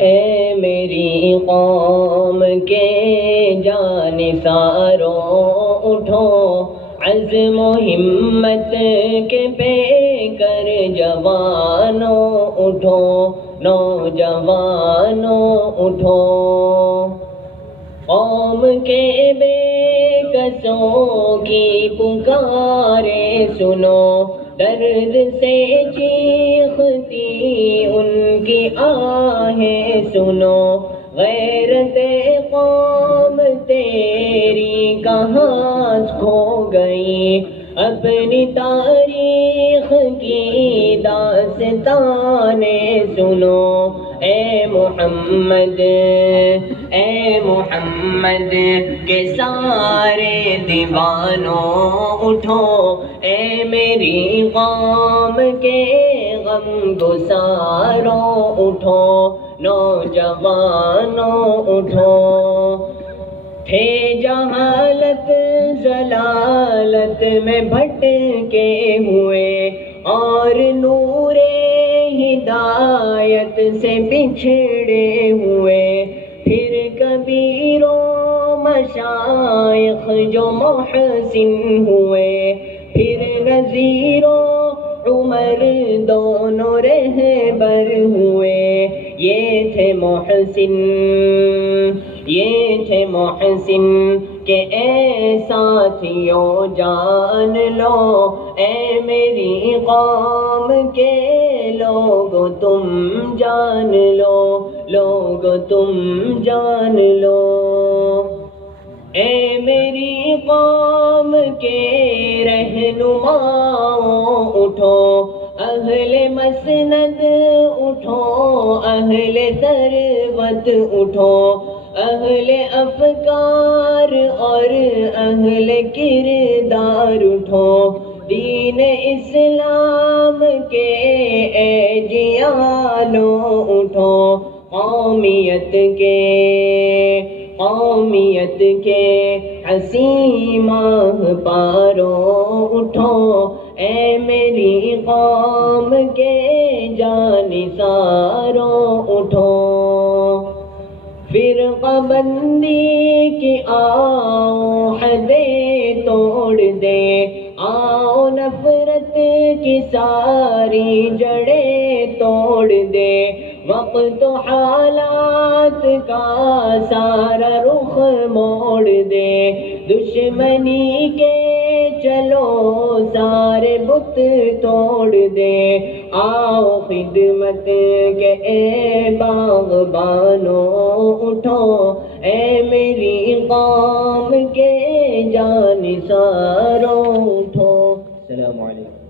اے میری قوم کے جانثاروں اٹھو، عزم و ہمت کے پے کر جوانوں اٹھو، نوجوانوں اٹھو، قوم کے بے کسوں کی پکارے سنو، درد سے چیختی ان کی آہیں سنو، غیرت قوم تیری کہاں کھو گئی، اپنی تاریخ کی داستانیں سنو، اے محمد کے سارے دیوانوں اٹھو، اے میری قوم کے غم گساروں اٹھو، نوجوانوں اٹھو، تھے جہالت ضلالت میں بھٹکے ہوئے اور نور ہدایت سے بچھڑے ہوئے، پھر کبیروں مشائخ جو محسن ہوئے، پھر نذیروں عمر دونوں رہبر ہوئے، یہ تھے محسن کہ اے ساتھیوں جان لو، اے میری قوم کے لوگو تم جان لو، لوگو تم جان لو، اے میری قوم کے رہنماؤں اٹھو، اہل مسند اٹھو، اہل ثروت اٹھو، اہل افکار اور اہل کردار اٹھو، دین اسلام کے ایجیالوں اٹھو، قومیت کے حسین ماہ پاروں اٹھو، اے میری قوم کے جانثاروں اٹھو، فرقہ بندی کی آؤ حدیں توڑ دے، آؤ نفرت کی ساری جڑیں توڑ دے، وقت و حالات کا سارا رخ موڑ دے، دشمنی کے چلو سارے بت توڑ دے، آؤ خدمت کے اے باغبانوں اٹھو، اے میری قوم کے جانثاروں اٹھو۔ السلام علیکم۔